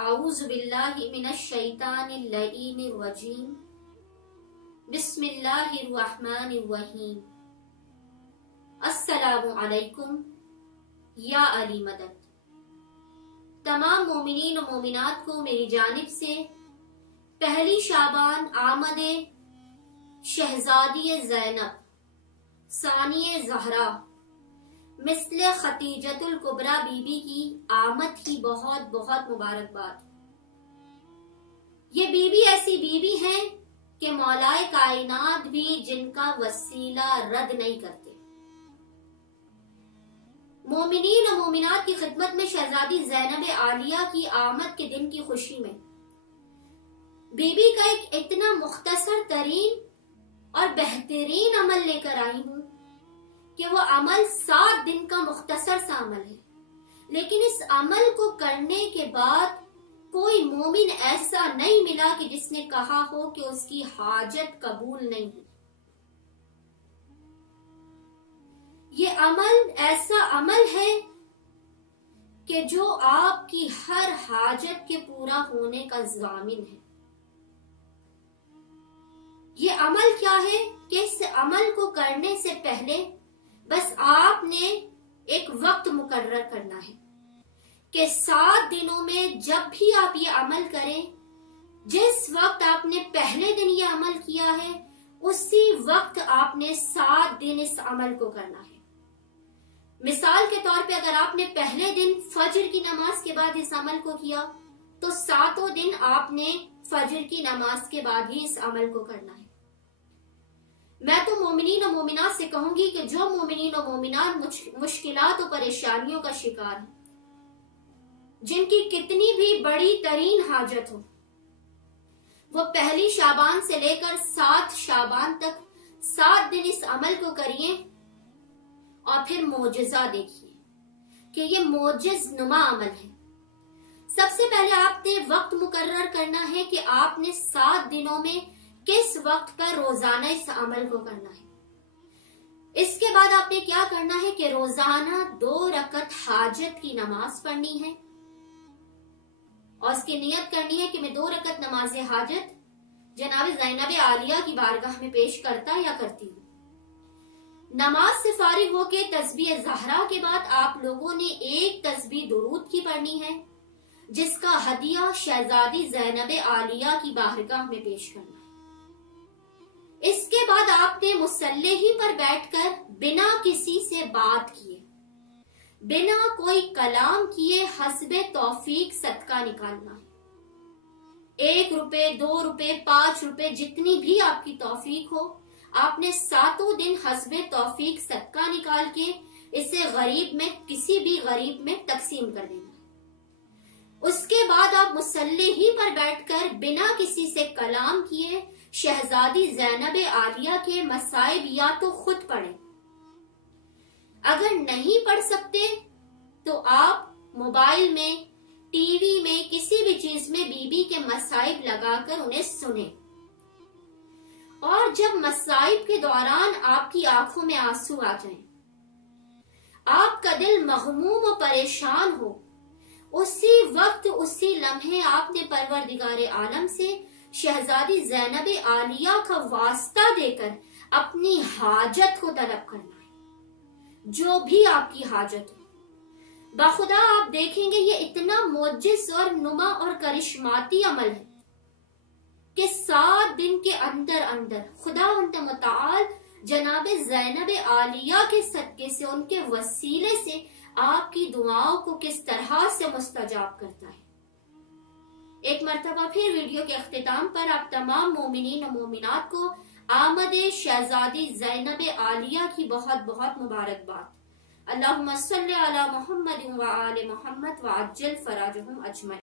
اعوذ باللہ من الشیطان اللعین الرجیم بسم اللہ الرحمن الرحیم السلام علیکم یا علی مدد۔ تمام مومنین و مومنات کو میری جانب سے پہلی شعبان آمد شہزادی زینب ثانی زہرا مثل خدیجۃ الکبریٰ بی بی کی آمد کی بہت بہت مبارکباد۔ یہ بی بی ایسی بی بی ہیں کہ مولائے کائنات بھی جن کا وسیلہ رد نہیں کرتے۔ مومنین و مومنات کی خدمت میں شہزادی زینب عالیہ کی آمد کے دن کی خوشی میں بی بی کا ایک اتنا مختصر ترین اور بہترین عمل لے کر آئی ہوں کہ وہ عمل 7 دن کا مختصر سا عمل ہے، لیکن اس عمل کو کرنے کے بعد کوئی مومن ایسا نہیں ملا کہ جس نے کہا ہو کہ اس کی حاجت قبول نہیں ہوئی۔ یہ عمل ایسا عمل ہے کہ جو آپ کی ہر حاجت کے پورا ہونے کا ضامن ہے۔ یہ عمل کیا ہے کہ اس عمل کو کرنے سے پہلے بس آپ نے ایک وقت مقرر کرنا ہے کہ 7 دنوں میں جب بھی آپ یہ عمل کریں، جس وقت آپ نے پہلے دن یہ عمل کیا ہے اسی وقت آپ نے 7 دن اس عمل کو کرنا ہے۔ مثال کے طور پہ اگر آپ نے پہلے دن فجر کی نماز کے بعد اس عمل کو کیا تو 7 دن آپ نے فجر کی نماز کے بعد ہی اس عمل کو کرنا ہے۔ میں تو مومنین و مومنات سے کہوں گی کہ جو مومنین و مومنات مشکلات و پریشانیوں کا شکار ہیں، جن کی کتنی بھی بڑی ترین حاجت ہو، وہ پہلی شعبان سے لے کر 7 شعبان تک 7 دن اس عمل کو کریے اور پھر معجزہ دیکھیے کہ یہ معجز نما عمل ہے۔ سب سے پہلے آپ نے وقت مقرر کرنا ہے کہ آپ نے 7 دنوں میں کس وقت پر روزانہ اس عمل کو کرنا ہے۔ اس کے بعد آپ نے کیا کرنا ہے کہ روزانہ 2 رکعت حاجت کی نماز پڑھنی ہے اور اس کی نیت کرنی ہے کہ میں 2 رکعت نماز حاجت جناب زینب عالیہ کی بارگاہ میں پیش کرتا یا کرتی ہوں۔ نماز سے فارغ ہو کے تسبیح زہرا کے بعد آپ لوگوں نے ایک تسبیح درود کی پڑھنی ہے جس کا ہدیہ شہزادی زینب عالیہ کی بارگاہ میں پیش کرنا ہے۔ اس کے بعد آپ نے مصلی ہی پر بیٹھ کر بنا کسی سے بات کیے، بنا کوئی کلام کیے حسب توفیق صدقہ نکالنا ہے۔ 1 روپے 2 روپے 5 روپے جتنی بھی آپ کی توفیق ہو، آپ نے 7 دن حسب توفیق صدقہ نکال کے اسے غریب میں کسی بھی غریب میں تقسیم کر دینا ہے۔ اس کے بعد آپ مصلی ہی پر بیٹھ کر بنا کسی سے کلام کیے شہزادی زینب عالیہ کے مصائب یا تو خود پڑھیں، اگر نہیں پڑھ سکتے تو آپ موبائل میں، ٹی وی میں، کسی بھی چیز میں بی بی کے مصائب لگا کر انہیں سنیں، اور جب مصائب کے دوران آپ کی آنکھوں میں آنسو آ جائیں، آپ کا دل مغموم و پریشان ہو، اسی وقت اسی لمحے آپ نے پروردگار عالم سے شہزادی زینب عالیہ کا واسطہ دے کر اپنی حاجت کو طلب کرنا ہے، جو بھی آپ کی حاجت ہو۔ بخدا آپ دیکھیں گے یہ اتنا معجز اور نما اور کرشماتی عمل ہے کہ 7 دن کے اندر اندر خدا متعال جناب زینب عالیہ کے صدقے سے، ان کے وسیلے سے آپ کی دعاؤں کو کس طرح سے مستجاب کرتا ہے۔ ایک مرتبہ پھر ویڈیو کے اختتام پر آپ تمام مومنین و مومنات کو آمد شہزادی زینب عالیہ کی بہت بہت مبارکباد۔ اللہم صلی علی محمد و آل محمد وعجل فراجہم اجمعین۔